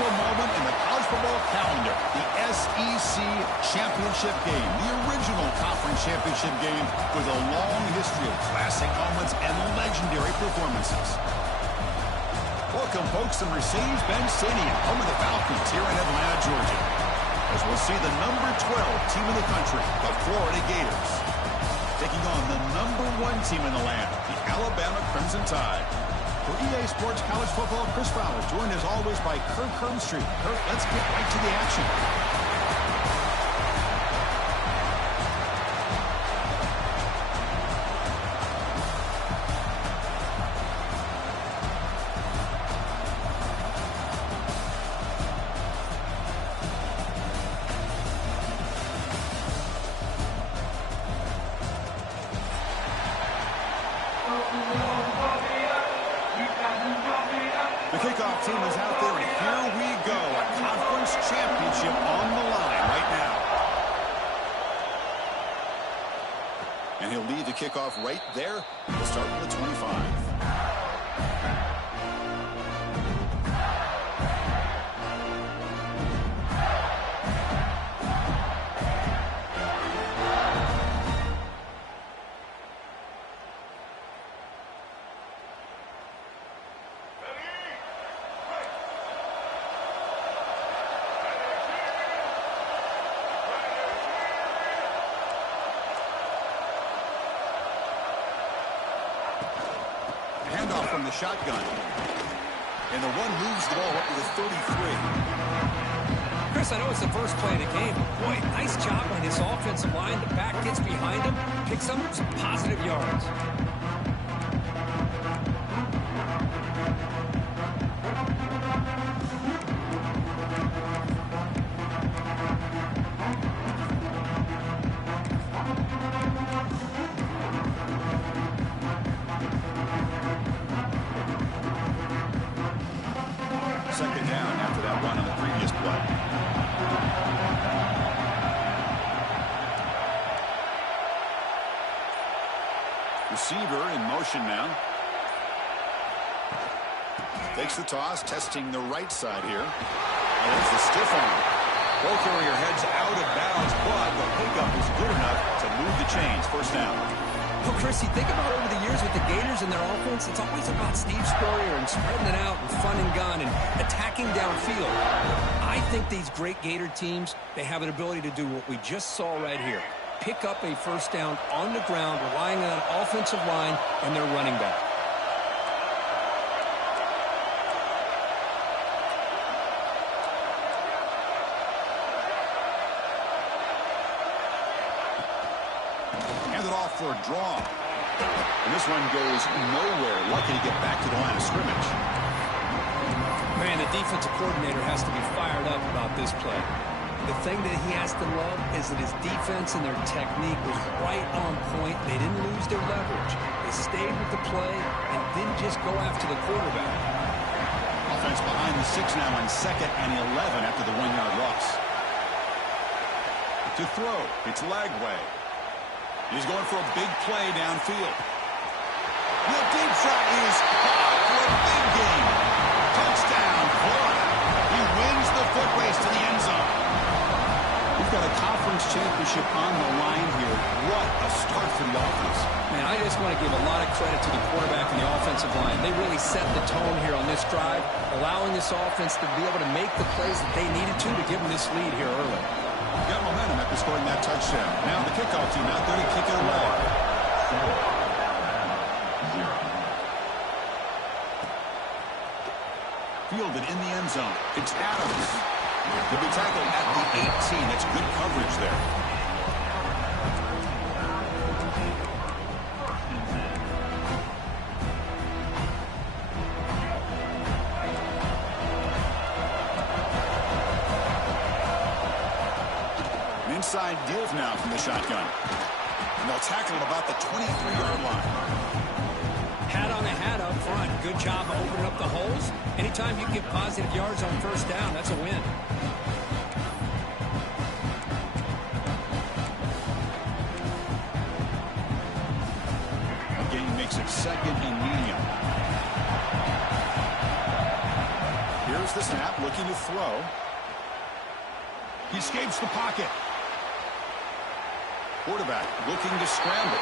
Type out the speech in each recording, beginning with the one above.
special moment in the college football calendar, the SEC championship game, the original conference championship game with a long history of classic moments and legendary performances. Welcome, folks, to Mercedes-Benz Stadium, home of the Falcons here in Atlanta, Georgia, as we'll see the number 12 team in the country, the Florida Gators, taking on the number 1 team in the land, the Alabama Crimson Tide. For EA Sports College Football, Chris Fowler, joined as always by Kirk Hermstreet. Kirk, let's get right to the action. The kickoff team is out there, and here we go. A conference championship on the line right now. And he'll lead the kickoff right there. We'll start with the 25. Handoff from the shotgun. And the one moves the ball up to the 33. Chris, I know it's the first play of the game. Boy, nice job on this offensive line. The back gets behind him, picks up some positive yards. Second down after that run on the previous play. Receiver in motion now. Takes the toss, testing the right side here. And there's the stiff arm. Ball carrier heads out of bounds, but the pickup is good enough to move the chains. First down. Well, Chris, you think about over the years with the Gators and their offense, it's always about Steve Spurrier and spreading it out and fun and gun and attacking downfield. I think these great Gator teams, they have an ability to do what we just saw right here. Pick up a first down on the ground, relying on an offensive line and their running back. Handed off for a draw. And this one goes nowhere. Lucky to get back to the line of scrimmage. Man, the defensive coordinator has to be fired up about this play. The thing that he has to love is that his defense and their technique was right on point. They didn't lose their leverage. They stayed with the play and didn't just go after the quarterback. Offense behind the 6 now on 2nd and 11 after the 1-yard loss. To throw, it's Lagway. He's going for a big play downfield. The deep shot is caught for a big gain. Touchdown, Florida. He wins the foot race to the end zone. We've got a conference championship on the line here. What a start for the offense. Man, I just want to give a lot of credit to the quarterback and the offensive line. They really set the tone here on this drive, allowing this offense to be able to make the plays that they needed to give them this lead here early. Got momentum after scoring that touchdown. Now the kickoff team out there to kick it away. Fielded in the end zone. It's Adams. He'll be tackled at the 18. That's good coverage there. Inside deals now from the shotgun. And they'll tackle at about the 23-yard line. Hat on a hat up front. Good job of opening up the holes. Anytime you get positive yards on first down, that's a win. The game makes it 2nd and medium. Here's the snap. looking to throw. He escapes the pocket. Quarterback looking to scramble.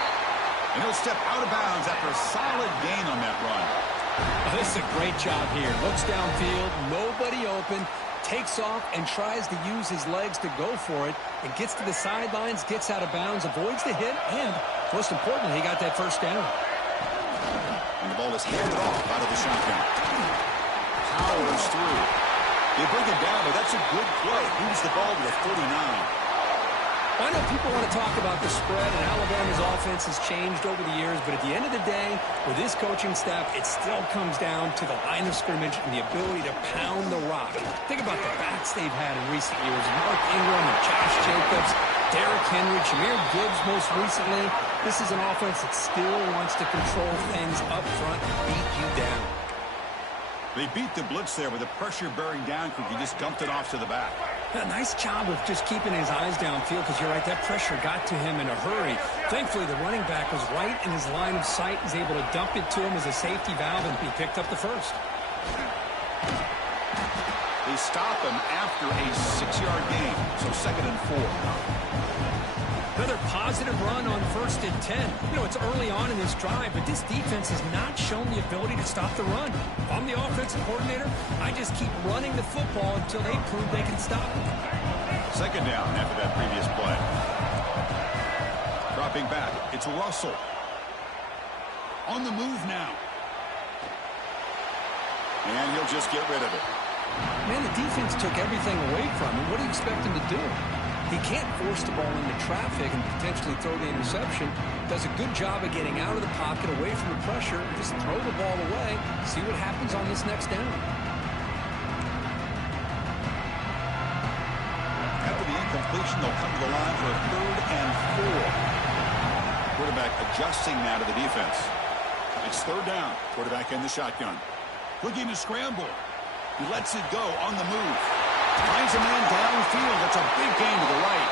And he'll step out of bounds after a solid gain on that run. Oh, this is a great job here. Looks downfield, nobody open, takes off and tries to use his legs to go for it, and gets to the sidelines, gets out of bounds, avoids the hit, and most importantly, he got that first down. And the ball is handed off out of the shotgun. Powers through. They bring it down, but that's a good play. Moves the ball to the 39. I know people want to talk about the spread, and Alabama's offense has changed over the years, but at the end of the day, with this coaching staff, it still comes down to the line of scrimmage and the ability to pound the rock. Think about the backs they've had in recent years. Mark Ingram and Josh Jacobs, Derrick Henry, Jahmyr Gibbs most recently. This is an offense that still wants to control things up front and beat you down. They beat the blitz there with the pressure bearing down because he just dumped it off to the back. A nice job of just keeping his eyes downfield, because you're right, that pressure got to him in a hurry. Thankfully, the running back was right in his line of sight. He's able to dump it to him as a safety valve, and he picked up the first. They stop him after a 6-yard gain, so 2nd and 4. Another positive run on 1st and 10. You know, it's early on in this drive, but this defense has not shown the ability to stop the run. If I'm the offensive coordinator, I just keep running the football until they prove they can stop it. 2nd down after that previous play. Dropping back, it's Russell. On the move now. And he'll just get rid of it. Man, the defense took everything away from him. What do you expect him to do? He can't force the ball into traffic and potentially throw the interception. Does a good job of getting out of the pocket, away from the pressure, and just throw the ball away. See what happens on this next down. After the incompletion, they'll come to the line for a 3rd and 4. Quarterback adjusting now to the defense. It's 3rd down. Quarterback in the shotgun. Looking to scramble. He lets it go on the move. Finds a man downfield. That's a big gain to the right.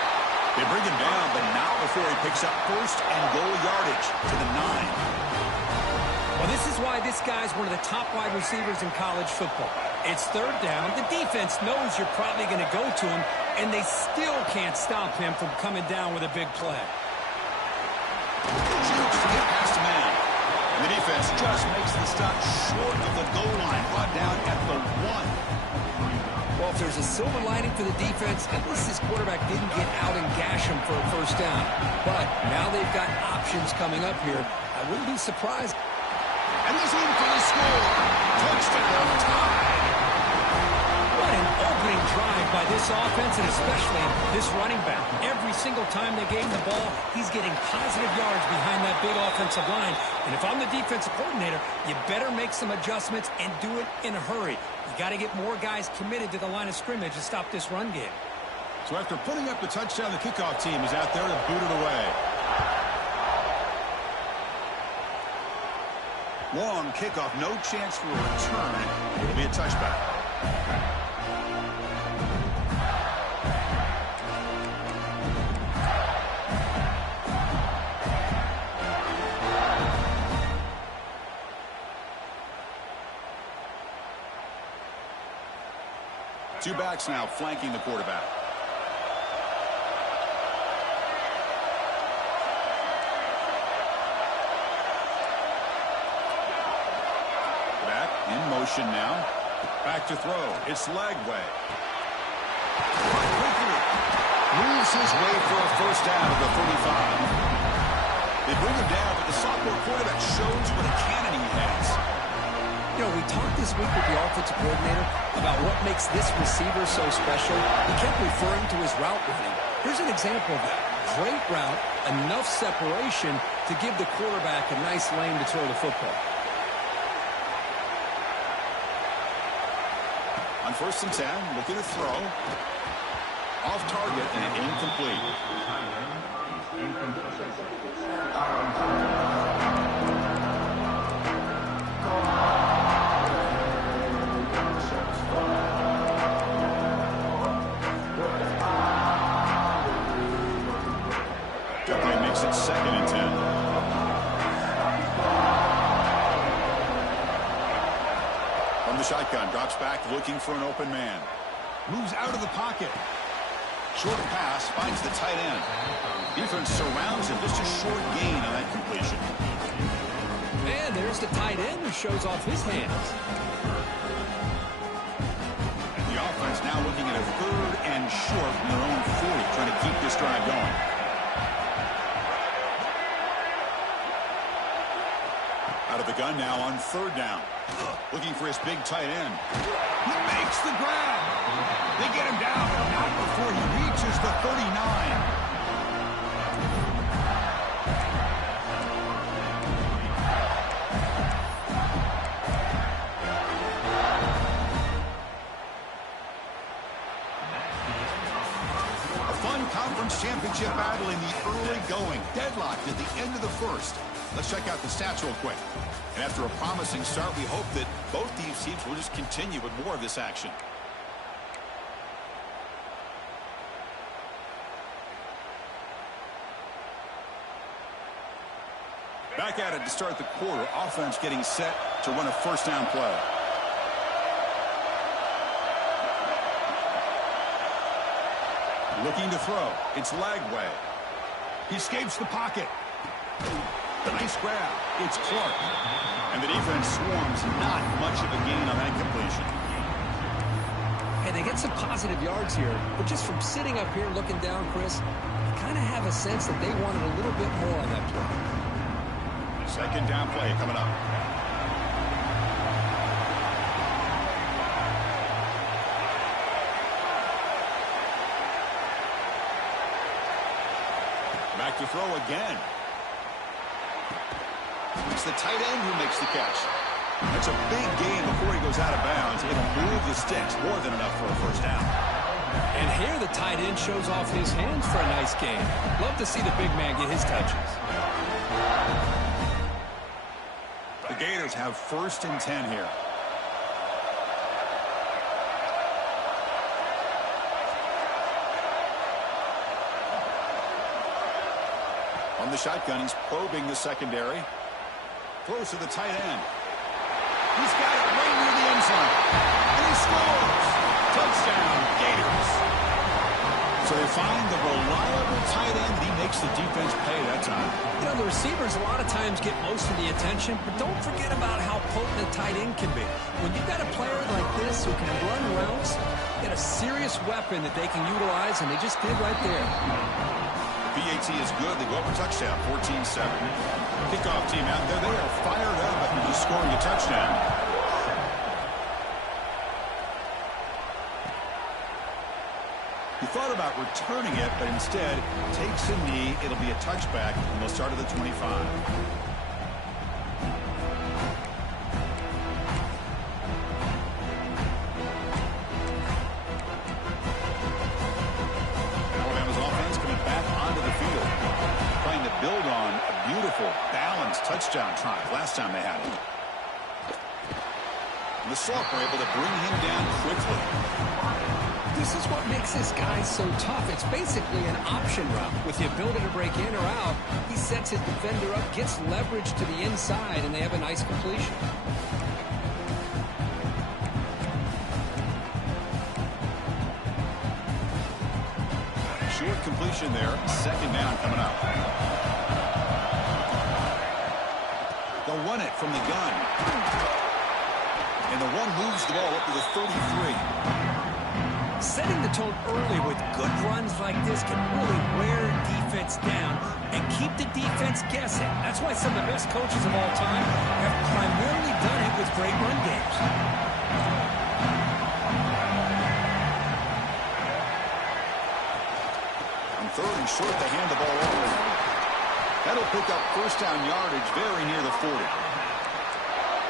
They bring him down, but not before he picks up 1st and goal yardage to the 9. Well, this is why this guy's one of the top wide receivers in college football. It's 3rd down. The defense knows you're probably going to go to him, and they still can't stop him from coming down with a big play. Shoots to get past a man. And the defense just makes the stop short of the goal line. Brought down at the 1. Well, if there's a silver lining for the defense, at least this quarterback didn't get out and gash him for a 1st down. But now they've got options coming up here. I wouldn't be surprised. And he's in for the score. Touchdown, tie. What an opening drive by this offense, and especially this running back. Every single time they gave him the ball, he's getting positive yards behind that big offensive line. And if I'm the defensive coordinator, you better make some adjustments and do it in a hurry. You got to get more guys committed to the line of scrimmage to stop this run game. So after putting up the touchdown, the kickoff team is out there to boot it away. Long kickoff, no chance for a return. It'll be a touchback. Two backs now flanking the quarterback. Back in motion now. Back to throw. It's Lagway. Quickly moves his way for a 1st down at the 35. They bring him down, but the sophomore quarterback shows what a cannon he has. You know, we talked this week with the offensive coordinator about what makes this receiver so special. He kept referring to his route running. Here's an example of that. Great route, enough separation to give the quarterback a nice lane to throw the football. On 1st and 10, looking to throw. Off target and incomplete. That makes it 2nd and 10. From the shotgun, drops back, looking for an open man. Moves out of the pocket. Short pass, finds the tight end. Defense surrounds him, just a short gain on that completion. And there's the tight end who shows off his hands. And the offense now looking at a 3rd and short from their own 40, trying to keep this drive going. Out of the gun now on 3rd down. Looking for his big tight end. He makes the grab. They get him down, but not before he reaches the 39. Conference championship battle in the early going. Deadlocked at the end of the 1st. Let's check out the stats real quick. And after a promising start, we hope that both these teams will just continue with more of this action. Back at it to start the quarter. Offense getting set to run a 1st down play. Looking to throw. It's Lagway. He escapes the pocket. The nice grab. It's Clark. And the defense swarms. Not much of a gain on that completion. Hey, they get some positive yards here, but just from sitting up here looking down, Chris, you kind of have a sense that they wanted a little bit more on that play. 2nd down play coming up. Back to throw again. It's the tight end who makes the catch. That's a big gain before he goes out of bounds. It'll move the sticks, more than enough for a 1st down. And here the tight end shows off his hands for a nice gain. Love to see the big man get his touches. The Gators have 1st and 10 here. On the shotgun, he's probing the secondary. Throws to the tight end. He's got it right near the end zone. And he scores! Touchdown, Gators. So they find the reliable tight end. He makes the defense pay that time. You know, the receivers a lot of times get most of the attention, but don't forget about how potent a tight end can be. When you've got a player like this who can run routes, you get a serious weapon that they can utilize, and they just did right there. PAT is good. They go up a touchdown, 14-7. Kickoff team out there. They are fired up after just scoring a touchdown. He thought about returning it, but instead takes a knee. It'll be a touchback, and they'll start at the 25. Build on a beautiful, balanced touchdown drive last time they had it. And the Salk were able to bring him down quickly. This is what makes this guy so tough. It's basically an option route. With the ability to break in or out, he sets his defender up, gets leverage to the inside, and they have a nice completion. Short completion there. 2nd down coming up. They'll run it from the gun. And the one moves the ball up to the 33. Setting the tone early with good runs like this can really wear defense down and keep the defense guessing. That's why some of the best coaches of all time have primarily done it with great run games. On 3rd and short, they hand the ball over. That'll pick up 1st down yardage very near the 40.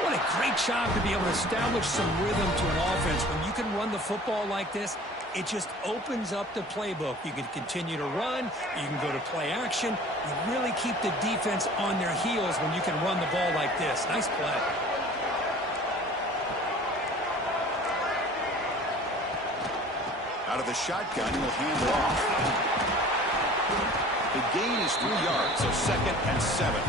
What a great job to be able to establish some rhythm to an offense. When you can run the football like this, it just opens up the playbook. You can continue to run. You can go to play action. You really keep the defense on their heels when you can run the ball like this. Nice play. Out of the shotgun, he'll hand it off. The gain is 3 yards, so 2nd and 7.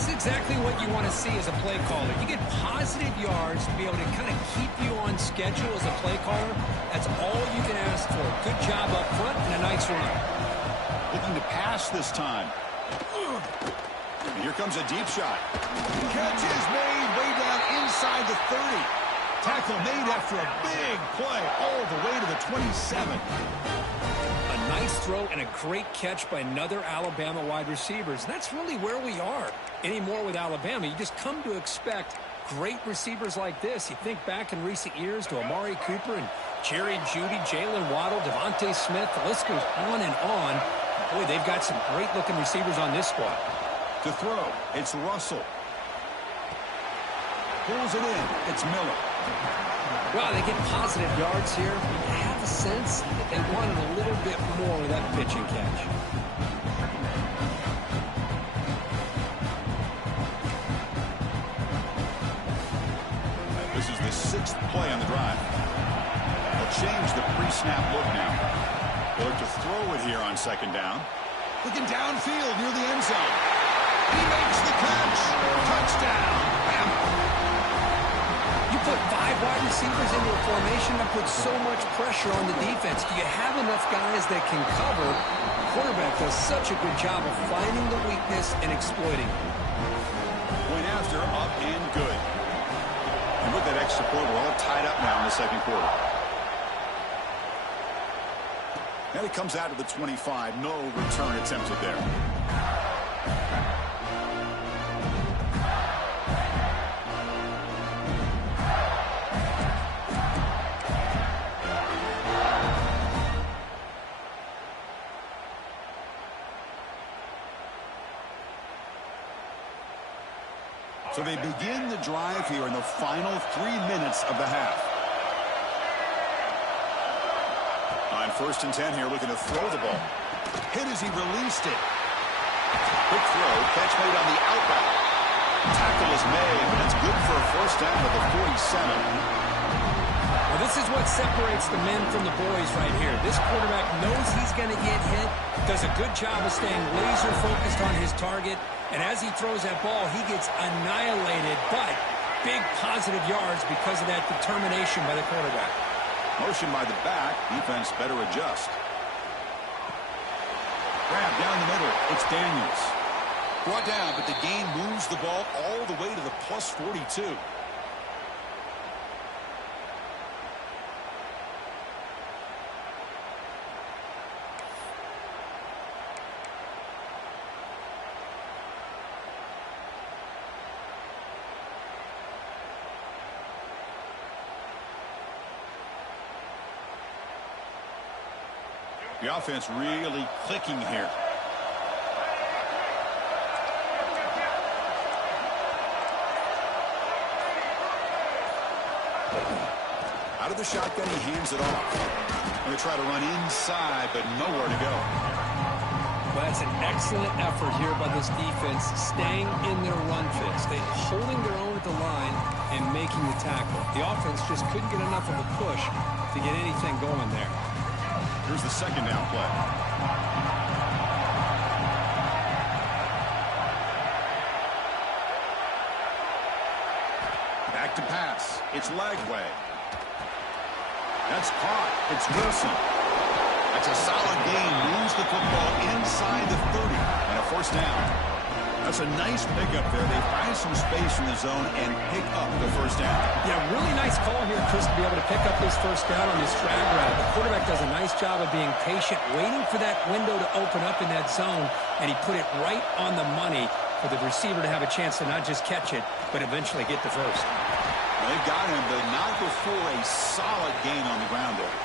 That's exactly what you want to see as a play caller. You get positive yards to be able to kind of keep you on schedule as a play caller. That's all you can ask for. Good job up front and a nice run. Looking to pass this time. And here comes a deep shot. Catch is made way down inside the 30. Tackle made after a big play all the way to the 27. A nice throw and a great catch by another Alabama wide receivers. That's really where we are. Anymore with Alabama, you just come to expect great receivers like this. You think back in recent years to Amari Cooper and Jerry Jeudy, Jalen Waddle, Devontae Smith. The list goes on and on. Boy, they've got some great-looking receivers on this squad. To throw, it's Russell. Pulls it in, it's Miller. Well, they get positive yards here. I have a sense that they wanted a little bit more with that pitch and catch. This is the 6th play on the drive. They'll change the pre-snap look now. They'll look to throw it here on 2nd down. Looking downfield near the end zone. He makes the catch. Touchdown. Bam. You put 5 wide receivers into a formation that puts so much pressure on the defense. Do you have enough guys that can cover? The quarterback does such a good job of finding the weakness and exploiting it. Point after, up and good. And with that extra point, we're all tied up now in the 2nd quarter. And it comes out of the 25. No return attempted there. So they begin the drive here in the final 3 minutes of the half. On 1st and 10 here, looking to throw the ball. Hit as he released it. Quick throw, catch made on the outright. Tackle is made, but it's good for a 1st down at the 47. Well, this is what separates the men from the boys right here. This quarterback knows he's going to get hit, does a good job of staying laser focused on his target, and as he throws that ball, he gets annihilated, but big positive yards because of that determination by the quarterback. Motion by the back, defense better adjust. Grab down the middle, it's Daniels. Brought down, but the gain moves the ball all the way to the plus 42. The offense really clicking here. Out of the shotgun, he hands it off. Going to try to run inside, but nowhere to go. Well, that's an excellent effort here by this defense, staying in their run fix. They're holding their own at the line and making the tackle. The offense just couldn't get enough of a push to get anything going there. Here's the 2nd down play. Back to pass. It's Lagway. That's caught. It's Wilson. That's a solid gain. Moves the football inside the 30 and a 1st down. That's a nice pickup there. They find some space in the zone and pick up the 1st down. Yeah, really nice call here, Chris, to be able to pick up this 1st down on this drag route. The quarterback does a nice job of being patient, waiting for that window to open up in that zone, and he put it right on the money for the receiver to have a chance to not just catch it, but eventually get the 1st. They've got him, but not before a solid gain on the ground there.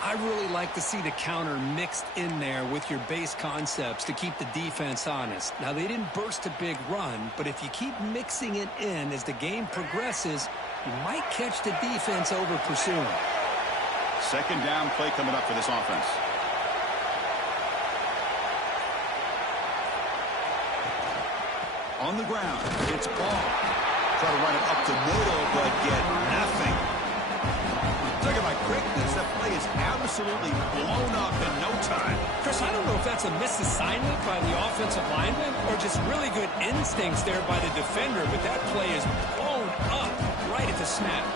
I really like to see the counter mixed in there with your base concepts to keep the defense honest. Now, they didn't burst a big run, but if you keep mixing it in as the game progresses, you might catch the defense over pursuing. 2nd down play coming up for this offense. On the ground, it's Ball. Try to run it up the middle, but get nothing. Talking about quickness, that play is absolutely blown up in no time. Chris, I don't know if that's a misassignment by the offensive lineman or just really good instincts there by the defender, but that play is blown up right at the snap.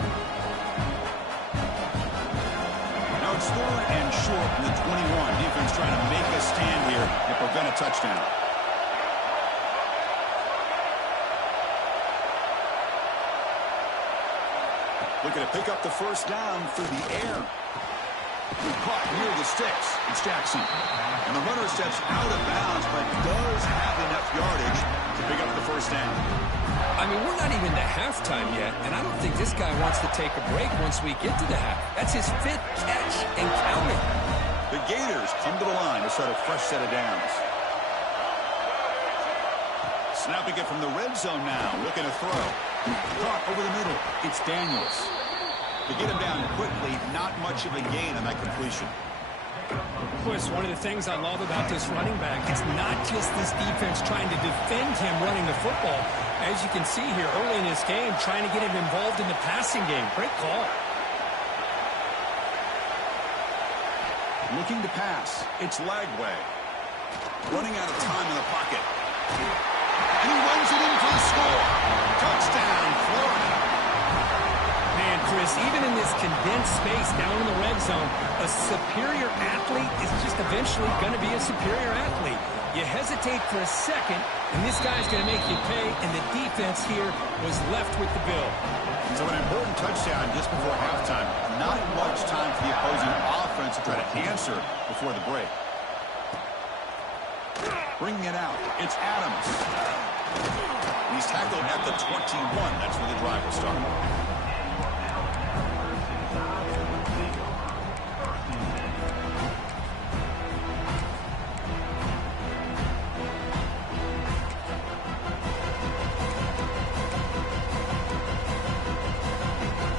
Now it's 3rd and short from the 21. Defense trying to make a stand here and prevent a touchdown. Looking to pick up the first down through the air. Caught near the sticks. It's Jackson. And the runner steps out of bounds, but does have enough yardage to pick up the first down. I mean, we're not even to halftime yet, and I don't think this guy wants to take a break once we get to the half. That's his 5th catch and counting. The Gators come to the line to start a fresh set of downs. Snapping it from the red zone now, looking to throw. Caught over the middle. It's Daniels. To get him down quickly, not much of a gain on that completion. Chris, one of the things I love about this running back, it's not just this defense trying to defend him running the football. As you can see here early in this game, trying to get him involved in the passing game. Great call. Looking to pass. It's Lagway. Running out of time in the pocket. And he runs it in for the score. Touchdown, Florida. Man, Chris, even in this condensed space down in the red zone, a superior athlete is just eventually going to be a superior athlete. You hesitate for a second, and this guy's going to make you pay, and the defense here was left with the bill. So an important touchdown just before halftime. Not much time for the opposing offense to try to answer before the break. Bringing it out, it's Adams. He's tackled at the 21. That's where the drive will start.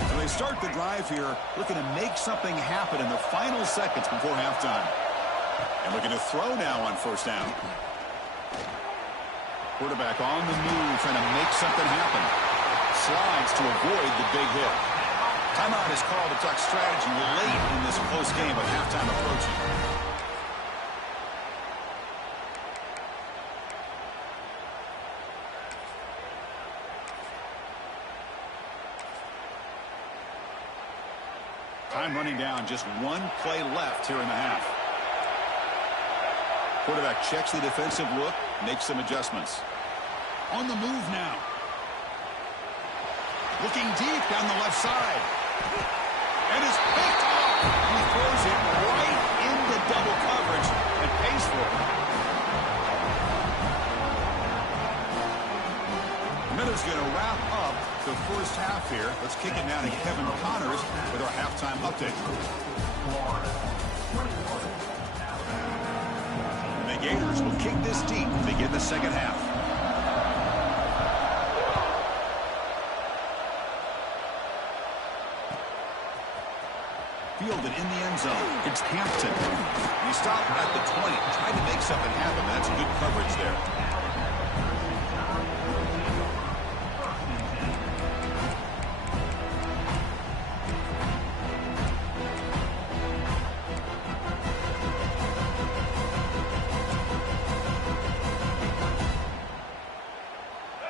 So they start the drive here, looking to make something happen in the final seconds before halftime. And looking to throw now on first down. Quarterback on the move, trying to make something happen. Slides to avoid the big hit. Timeout is called to talk strategy late in this close game of halftime approaching. Time running down, just one play left here in the half. Quarterback checks the defensive look, makes some adjustments. On the move now. Looking deep down the left side. And it's picked off. He throws it right into double coverage and pays for it. Miller's going to wrap up the first half here. Let's kick it now to Kevin Connors with our halftime update. The Gators will kick this deep to begin the second half. Fielded in the end zone. It's Hampton. He stopped at the 20, trying to make something happen. That's good coverage there.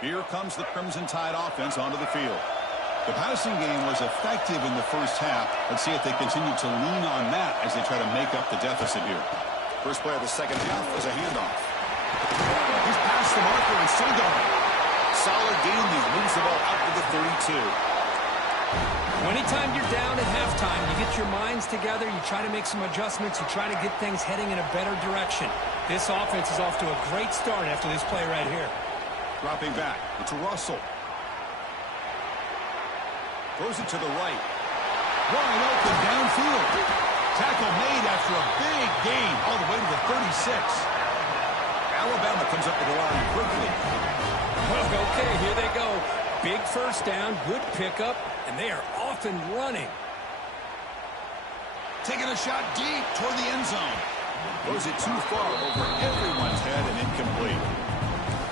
Here comes the Crimson Tide offense onto the field. The passing game was effective in the first half. Let's see if they continue to lean on that as they try to make up the deficit here. First play of the second half is a handoff. He's past the marker and still going. Solid gain there. Moves the ball out to the 32. Anytime you're down at halftime, you get your minds together, you try to make some adjustments, you try to get things heading in a better direction. This offense is off to a great start after this play right here. Dropping back. It's Russell. Throws it to the right. Wide open downfield. Tackle made after a big gain all the way to the 36. Alabama comes up with the line quickly. Okay, here they go. Big first down, good pickup, and they are off and running. Taking a shot deep toward the end zone. Throws it too far over everyone's head and incomplete.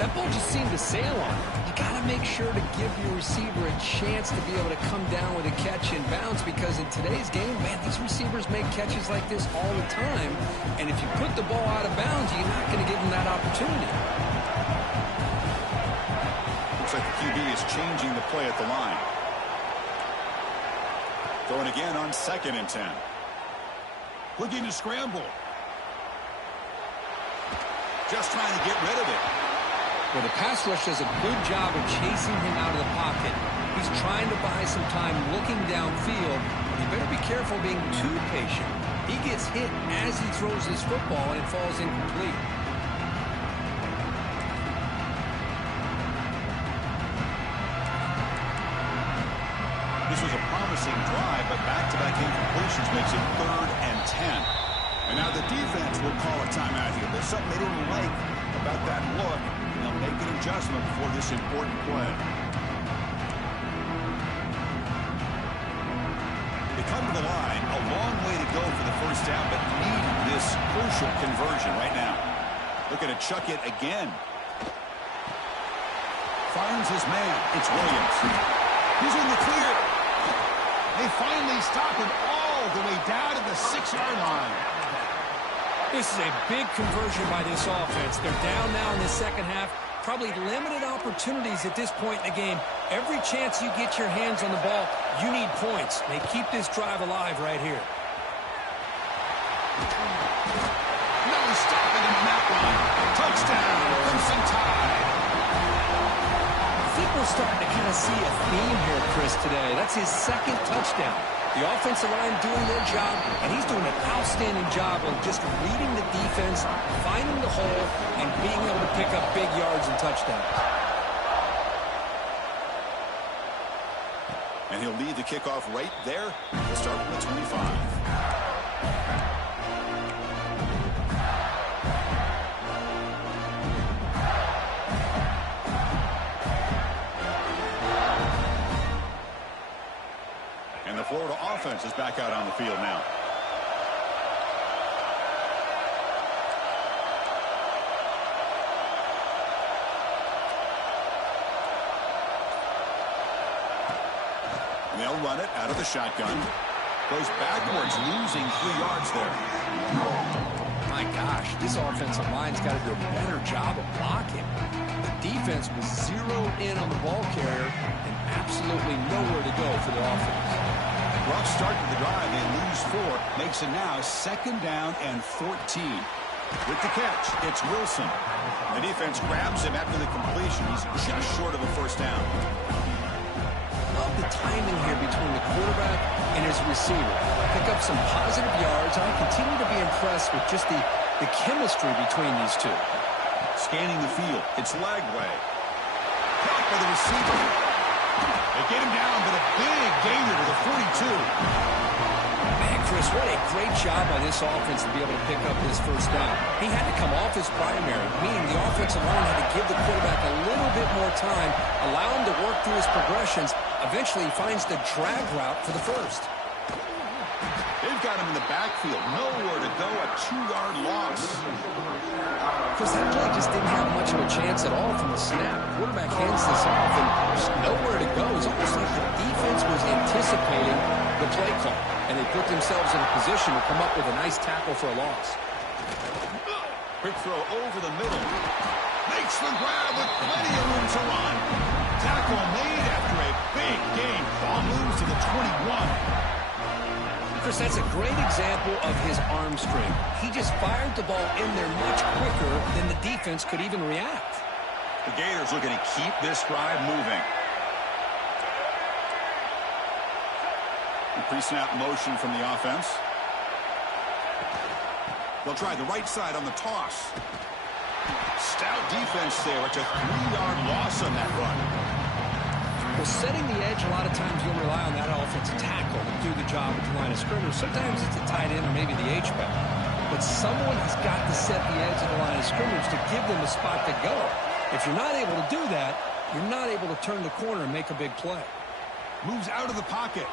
That ball just seemed to sail on him. You got to make sure to give your receiver a chance to be able to come down with a catch and bounce, because in today's game, man, these receivers make catches like this all the time. And if you put the ball out of bounds, you're not going to give them that opportunity. Looks like the QB is changing the play at the line. Going again on 2nd and 10. Looking to scramble. Just trying to get rid of it. Well, the pass rush does a good job of chasing him out of the pocket. He's trying to buy some time looking downfield. You better be careful being too patient. He gets hit as he throws his football, and it falls incomplete. This was a promising drive, but back-to-back incompletions makes it 3rd and 10. And now the defense will call a timeout here. There's something they didn't like about that look. They'll make an adjustment for this important play. They come to the line. A long way to go for the first down, but need this crucial conversion right now. Looking to chuck it again. Finds his man. It's Williams. He's in the clear. They finally stop him all the way down to the 6-yard line. This is a big conversion by this offense. They're down now in the second half. Probably limited opportunities at this point in the game. Every chance you get your hands on the ball, you need points. They keep this drive alive right here. No stopping him on that one. Touchdown, Crimson Tide. I think we're starting to kind of see a theme here, Chris, today. That's his 2nd touchdown. The offensive line doing their job, and he's doing an outstanding job of just reading the defense, finding the hole, and being able to pick up big yards and touchdowns. And he'll lead the kickoff right there. He'll start from the 25. And the Florida offense is back out on the field now. And they'll run it out of the shotgun. Goes backwards, losing 3 yards there. My gosh, this offensive line's got to do a better job of blocking. The defense was zeroed in on the ball carrier and absolutely nowhere to go for the offense. Rough start to the drive. They lose 4. Makes it now 2nd down and 14. With the catch, it's Wilson. The defense grabs him after the completion. He's just short of a first down. Love the timing here between the quarterback and his receiver. Pick up some positive yards. I continue to be impressed with just the chemistry between these two. Scanning the field. It's Lagway. Caught by the receiver. They get him down, but a big gainer to the 42. Man, Chris, what a great job by this offense to be able to pick up this first down. He had to come off his primary, meaning the offensive line had to give the quarterback a little bit more time, allow him to work through his progressions. Eventually, he finds the drag route for the first. They've got him in the backfield. Nowhere to go. A 2-yard loss. Chris, that play just didn't have much of a chance at all from the snap. Quarterback hands this off, and there's nowhere to go. It's almost like the defense was anticipating the play call, and they put themselves in a position to come up with a nice tackle for a loss. Quick throw over the middle. Makes the grab with plenty of room to run. Tackle made after a big gain. Ball moves to the 21. Chris, that's a great example of his arm strength. He just fired the ball in there much quicker than the defense could even react. The Gators looking to keep this drive moving. Pre-snap motion from the offense. They'll try the right side on the toss. Stout defense there. It's a 3-yard loss on that run. Well, setting the edge, a lot of times you'll rely on that offensive tackle to do the job at the line of scrimmage. Sometimes it's a tight end or maybe the H-back. But someone has got to set the edge of the line of scrimmage to give them a spot to go. If you're not able to do that, you're not able to turn the corner and make a big play. Moves out of the pocket.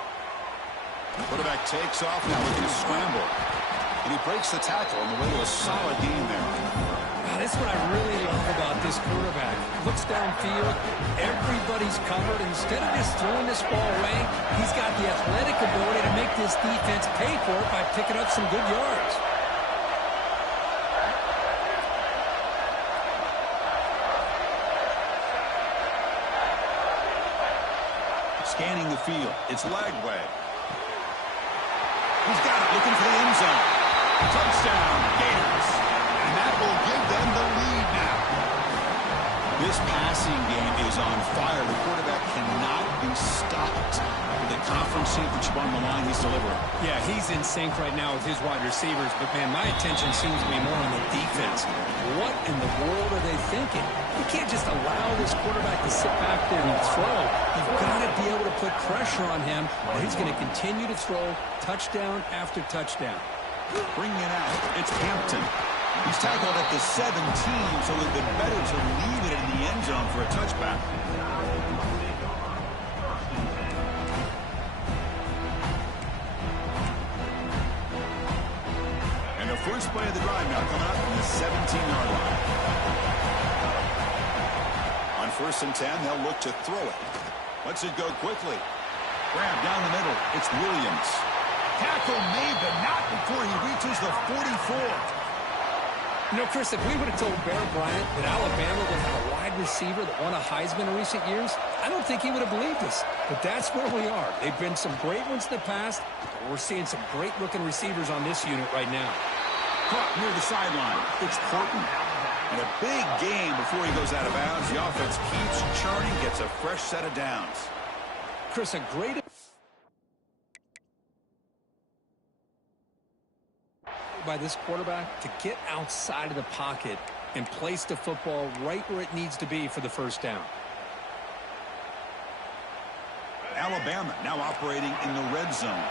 Quarterback takes off now looking to scramble. And he breaks the tackle on the way to a solid gain there. That's what I really love about this quarterback. Looks downfield, everybody's covered. Instead of just throwing this ball away, he's got the athletic ability to make this defense pay for it by picking up some good yards. Scanning the field. It's Lagway. He's got it, looking for the end zone. Touchdown, Gators. And that will give them the lead now. This passing game is on fire. The quarterback cannot be stopped. With the conference championship on the line, he's delivering. Yeah, he's in sync right now with his wide receivers. But, man, my attention seems to be more on the defense. What in the world are they thinking? You can't just allow this quarterback to sit back there and throw. You've got to be able to put pressure on him, or he's going to continue to throw touchdown after touchdown. Bringing it out, it's Hampton. He's tackled at the 17, so it would have been better to leave it in the end zone for a touchback. And the first play of the drive now coming up from the 17-yard line. On 1st and 10, they'll look to throw it. Lets it go quickly. Grab down the middle. It's Williams. Tackle made, but not before he reaches the 44. You know, Chris, if we would have told Bear Bryant that Alabama would have a wide receiver that won a Heisman in recent years, I don't think he would have believed us. But that's where we are. They've been some great ones in the past, but we're seeing some great-looking receivers on this unit right now. Caught near the sideline. It's Horton. And a big game before he goes out of bounds. The offense keeps churning, gets a fresh set of downs. Chris, a great by this quarterback to get outside of the pocket and place the football right where it needs to be for the first down. Alabama now operating in the red zone.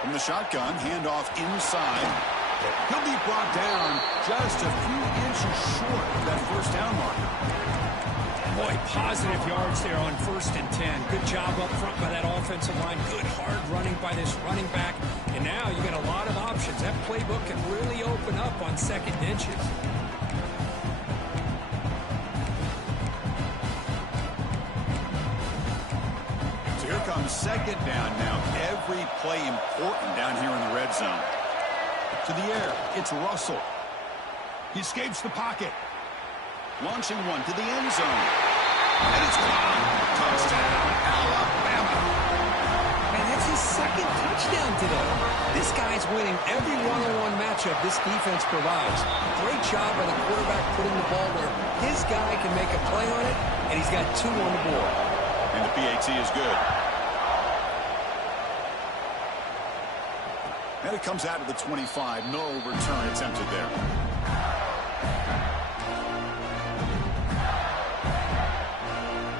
From the shotgun, handoff inside. He'll be brought down just a few inches short of that first down marker. Boy, positive yards there on 1st and 10. Good job up front by that offensive line. Good hard running by this running back. And now you got a lot of options. That playbook can really open up on 2nd and inches. So here comes 2nd down now. Every play important down here in the red zone. To the air, it's Russell. He escapes the pocket. Launching one to the end zone. And it's caught. Touchdown, Alabama. And that's his 2nd touchdown today. This guy's winning every one-on-one matchup this defense provides. Great job by the quarterback putting the ball where his guy can make a play on it, and he's got 2 on the board. And the PAT is good. And it comes out to the 25. No return attempted there.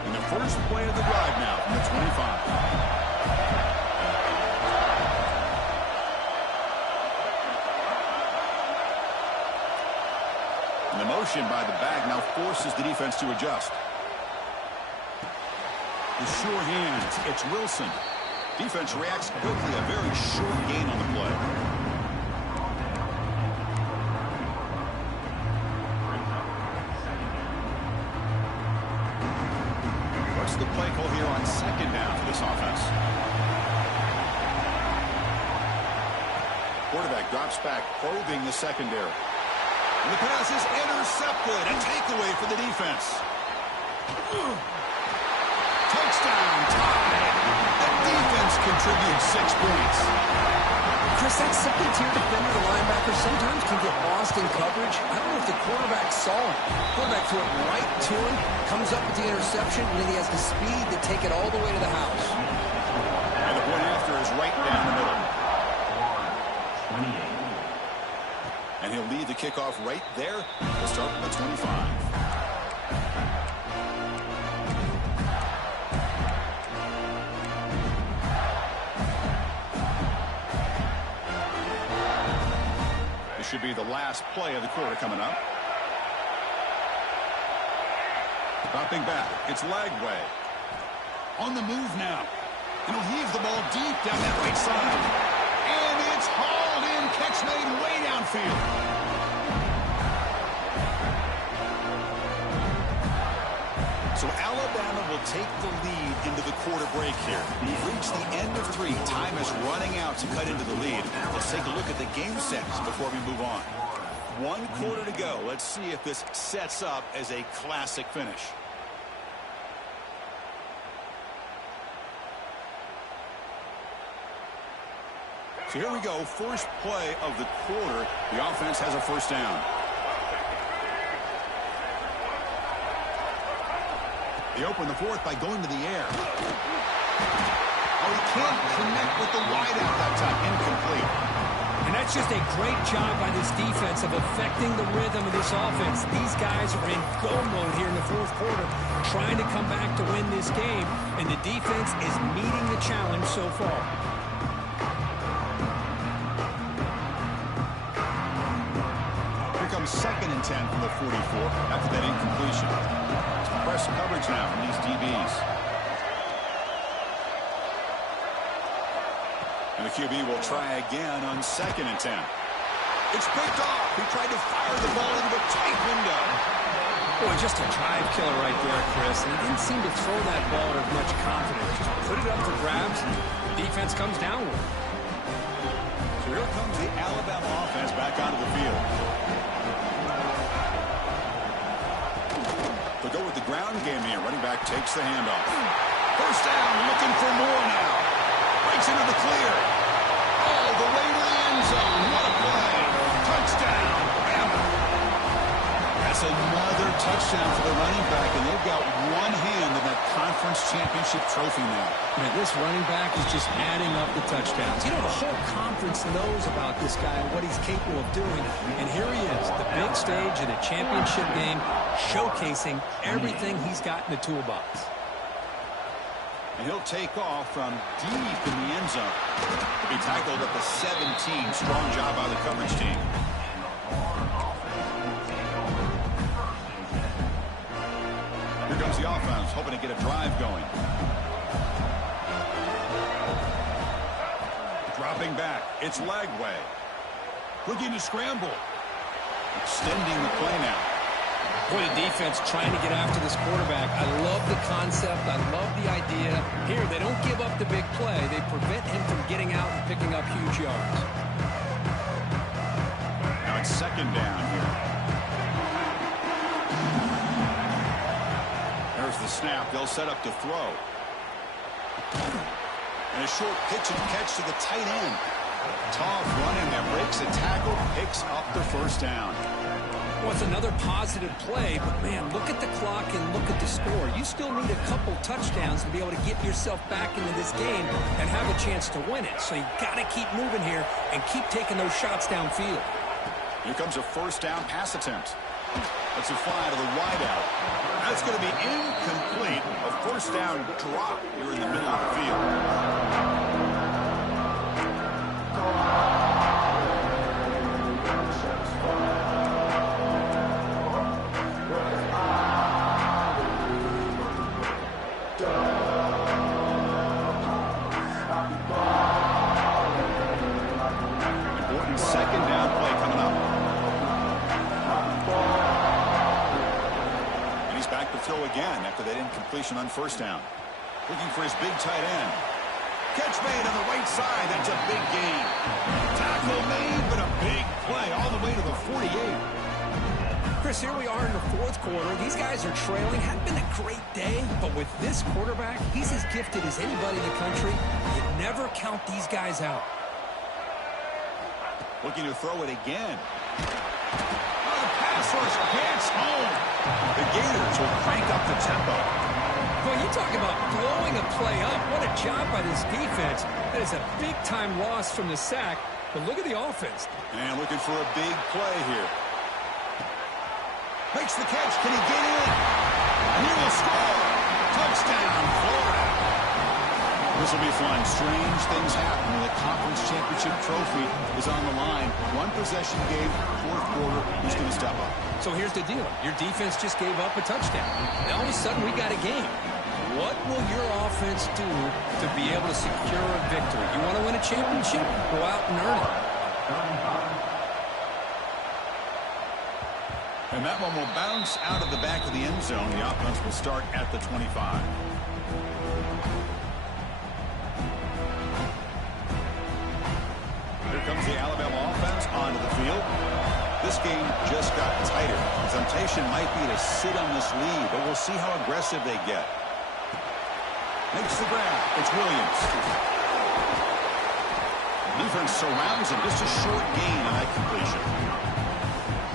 And the first play of the drive now from the 25. And the motion by the back now forces the defense to adjust. The sure hands. It's Wilson. Defense reacts quickly. A very short gain on the play. What's the play call here on 2nd down for this offense? Quarterback drops back, probing the secondary. And the pass is intercepted. A takeaway for the defense. Touchdown, tie. The defense contributes 6 points. Chris, that second-tier defender, the linebacker, sometimes can get lost in coverage. I don't know if the quarterback saw him. Quarterback threw it right to him, comes up with the interception, and then he has the speed to take it all the way to the house. And the point after is right down the middle. And he'll lead the kickoff right there. We'll start at the 25. Should be the last play of the quarter coming up. Dropping back. It's Lagway. On the move now. And he'll heave the ball deep down that right side. And it's hauled in. Catch made way downfield. So Alabama will take the lead into the quarter break here. We've reached the end of 3. Time is running out to cut into the lead. Let's take a look at the game sets before we move on. 1 quarter to go. Let's see if this sets up as a classic finish. So here we go. First play of the quarter. The offense has a first down. They open the fourth by going to the air. Oh, he can't connect with the wideout that time. Incomplete. And that's just a great job by this defense of affecting the rhythm of this offense. These guys are in go mode here in the fourth quarter, trying to come back to win this game, and the defense is meeting the challenge so far. Here comes 2nd and 10 from the 44 after that incompletion. It's press coverage now from these DBs. And the QB will try again on 2nd and 10. It's picked off. He tried to fire the ball into a tight window. Boy, just a drive killer right there, Chris. And he didn't seem to throw that ball with much confidence. Just put it up for grabs, and the defense comes down with it. So here comes the Alabama offense back onto the field. They'll go with the ground game here. Running back takes the handoff. First down, looking for more now. Breaks into the clear. All the way to the end zone. What a play. Touchdown. Bama. That's another touchdown for the running back, and they've got one hand in that conference championship trophy now. Man, this running back is just adding up the touchdowns. You know, the whole conference knows about this guy and what he's capable of doing. And here he is, the big stage in a championship game, showcasing everything he's got in the toolbox. And he'll take off from deep in the end zone. He'll be tackled at the 17. Strong job by the coverage team. Here comes the offense, hoping to get a drive going. Dropping back, it's Lagway. Looking to scramble. Extending the play now. Boy, the defense trying to get after this quarterback. I love the concept. I love the idea. Here, they don't give up the big play. They prevent him from getting out and picking up huge yards. Now it's 2nd down here. There's the snap. They'll set up to throw. And a short pitch and catch to the tight end. Tough run in there. Breaks a tackle. Picks up the first down. Well, it's another positive play, but, man, look at the clock and look at the score. You still need a couple touchdowns to be able to get yourself back into this game and have a chance to win it. So you got to keep moving here and keep taking those shots downfield. Here comes a first down pass attempt. That's a fly to the wideout. That's going to be incomplete. A first down drop here in the middle of the field. Important 2nd down play coming up. And he's back to throw again after that incompletion on first down. Looking for his big tight end. Catch made on the right side. That's a big gain. Tackle made, but a big play all the way to the 48. Chris, here we are in the fourth quarter. These guys are trailing. Hadn't been a great day, but with this quarterback, he's as gifted as anybody in the country. You never count these guys out. Looking to throw it again. Oh, the pass rush gets home. The Gators will crank up the tempo. Well, you talk about blowing a play up. What a job by this defense. That is a big-time loss from the sack. But look at the offense. And looking for a big play here. Makes the catch. Can he get in? And he will score. Touchdown, Florida. This will be fun. Strange things happen when the conference championship trophy is on the line. One possession game, fourth quarter. Who's going to step up? So here's the deal. Your defense just gave up a touchdown. Now all of a sudden we got a game. What will your offense do to be able to secure a victory? You want to win a championship? Go out and earn it. And that one will bounce out of the back of the end zone. The offense will start at the 25. Here comes the Alabama offense onto the field. This game just got tighter. The temptation might be to sit on this lead, but we'll see how aggressive they get. Makes the grab. It's Williams. Defense surrounds him. Just a short gain on that completion.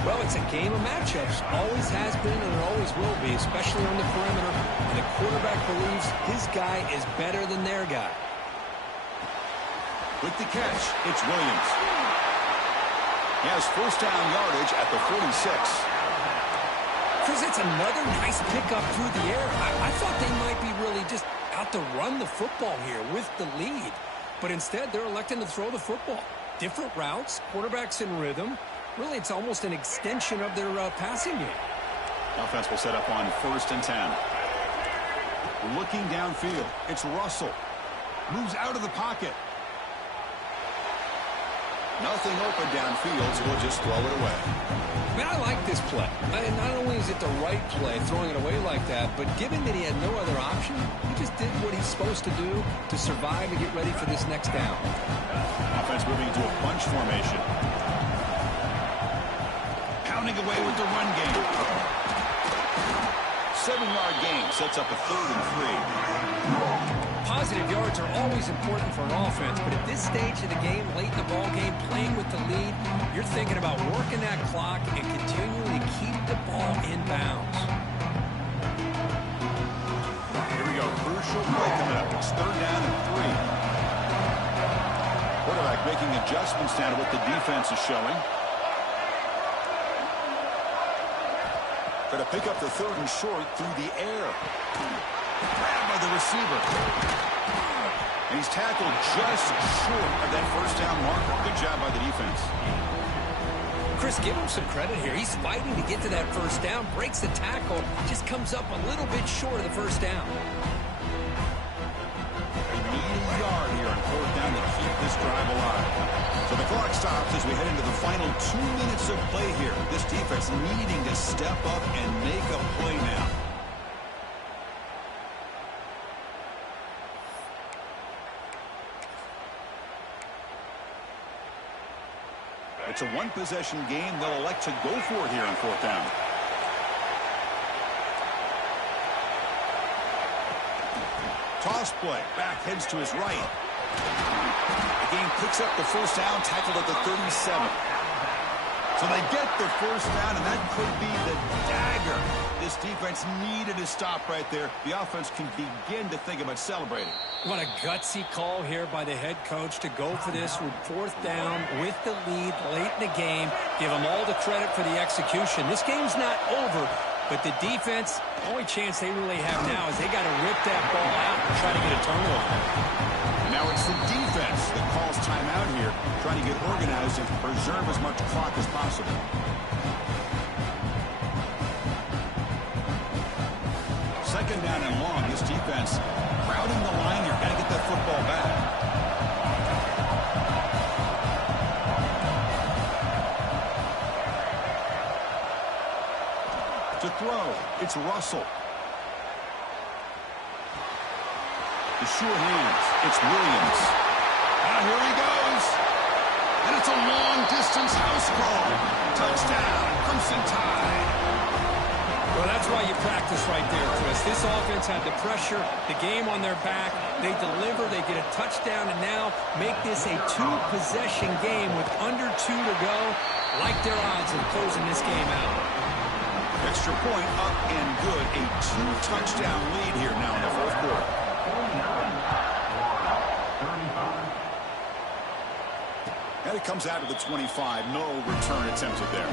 Well, it's a game of matchups. Always has been and it always will be, especially on the perimeter. And the quarterback believes his guy is better than their guy. With the catch, it's Williams. He has first down yardage at the 46. Chris, it's another nice pickup through the air. I thought they might be really just out to run the football here with the lead. But instead, they're electing to throw the football. Different routes, quarterbacks in rhythm. Really, it's almost an extension of their passing game. Offense will set up on 1st and 10. Looking downfield, it's Russell. Moves out of the pocket. Nothing open downfield, so we'll just throw it away. Man, I like this play. And not only is it the right play, throwing it away like that, but given that he had no other option, he just did what he's supposed to do to survive and get ready for this next down. Offense moving into a bunch formation. Pounding away with the run game. 7-yard gain sets up a 3rd and 3. Positive yards are always important for an offense, but at this stage of the game, late in the ball game, playing with the lead, you're thinking about working that clock and continuing to keep the ball in bounds. Here we go. Crucial play coming up. It's 3rd down and 3. Quarterback making adjustments now to what the defense is showing. Going to pick up the 3rd and short through the air. Grabbed by the receiver. And he's tackled just short of that first down marker. Good job by the defense. Chris, give him some credit here. He's fighting to get to that first down, breaks the tackle, just comes up a little bit short of the first down. They need a yard here on 4th down to keep this drive alive. So the clock stops as we head into the final 2 minutes of play here. This defense needing to step up and make a play now. It's a one-possession game. They'll elect to go for it here on 4th down. Toss play. Back heads to his right. The game picks up the first down, tackled at the 37. So they get the first down, and that could be the dagger. This defense needed to stop right there. The offense can begin to think about celebrating. What a gutsy call here by the head coach to go for this with 4th down with the lead late in the game. Give them all the credit for the execution. This game's not over, but the defense, the only chance they really have now is they got to rip that ball out and try to get a turnover. And now it's the defense that calls timeout here, trying to get organized and preserve as much clock as possible. Second down and long. This defense crowding the line here. Got to get that football back. To throw, it's Russell. The sure hands, it's Williams. Now here he goes. And it's a long-distance house call. Touchdown, Crimson Tide. Well, that's why you practice right there, Chris. This offense had the pressure, the game on their back. They deliver, they get a touchdown, and now make this a 2-possession game with under 2 to go. Like their odds of closing this game out. Extra point up and good. A 2-touchdown lead here now in the 4th quarter. And it comes out of the 25. No return attempted there.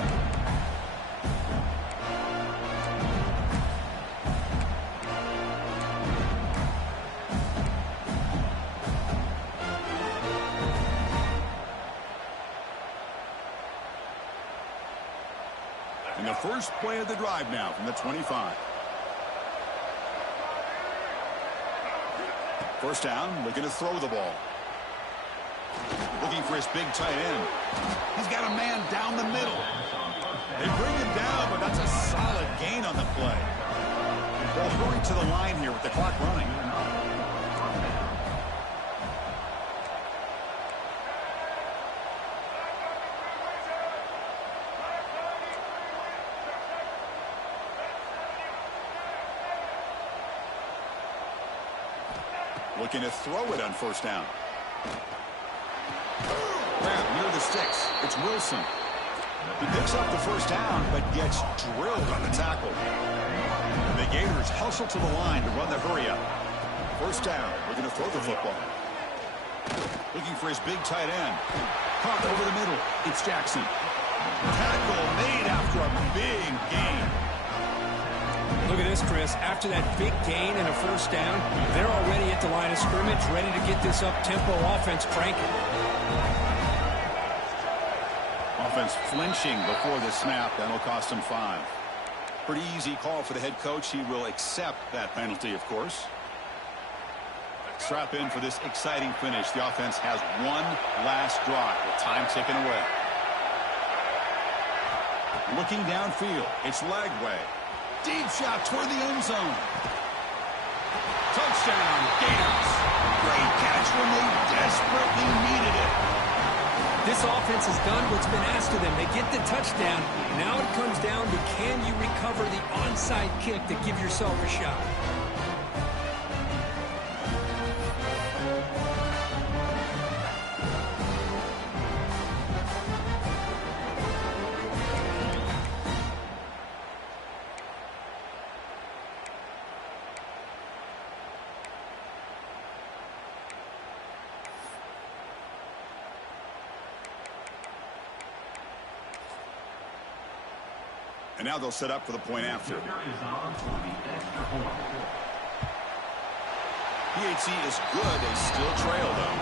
And the first play of the drive now from the 25. First down, looking to throw the ball. Looking for his big tight end. He's got a man down the middle. They bring him down, but that's a solid gain on the play. They'll hurry to the line here with the clock running. Looking to throw it on first down. Grab near the sticks. It's Wilson. He picks up the first down, but gets drilled on the tackle. The Gators hustle to the line to run the hurry up. First down. We're going to throw the football. Looking for his big tight end. Caught over the middle. It's Jackson. Tackle made after a big gain. Look at this, Chris. After that big gain and a first down, they're already at the line of scrimmage, ready to get this up-tempo offense cranking. Offense flinching before the snap. That'll cost him 5. Pretty easy call for the head coach. He will accept that penalty, of course. Strap in for this exciting finish. The offense has one last drive with time ticking away. Looking downfield. It's Lagway. Deep shot toward the end zone. Touchdown, Gators. Great catch when they desperately needed it. This offense has done what's been asked of them. They get the touchdown. Now it comes down to, can you recover the onside kick to give yourself a shot? And now they'll set up for the point after. PAT is good. They still trail, though.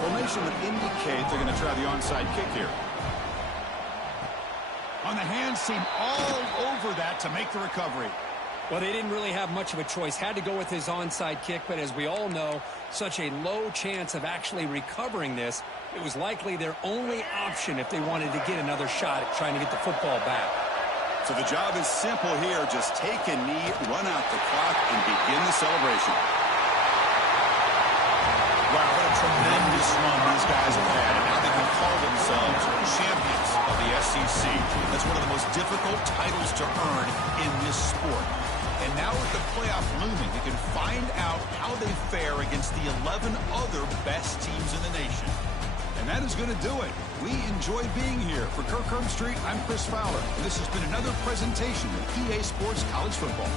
Formation would indicate they're going to try the onside kick here. On the hands team all over that to make the recovery. Well, they didn't really have much of a choice. Had to go with his onside kick, but as we all know, such a low chance of actually recovering this. It was likely their only option if they wanted to get another shot at trying to get the football back. So the job is simple here. Just take a knee, run out the clock, and begin the celebration. Wow, what a tremendous run these guys have had. And now they can call themselves champions of the SEC. That's one of the most difficult titles to earn in this sport. And now with the playoff looming, we can find out how they fare against the 11 other best teams in the nation. And that is going to do it. We enjoy being here. For Kirk Street, I'm Chris Fowler. And this has been another presentation of EA Sports College Football.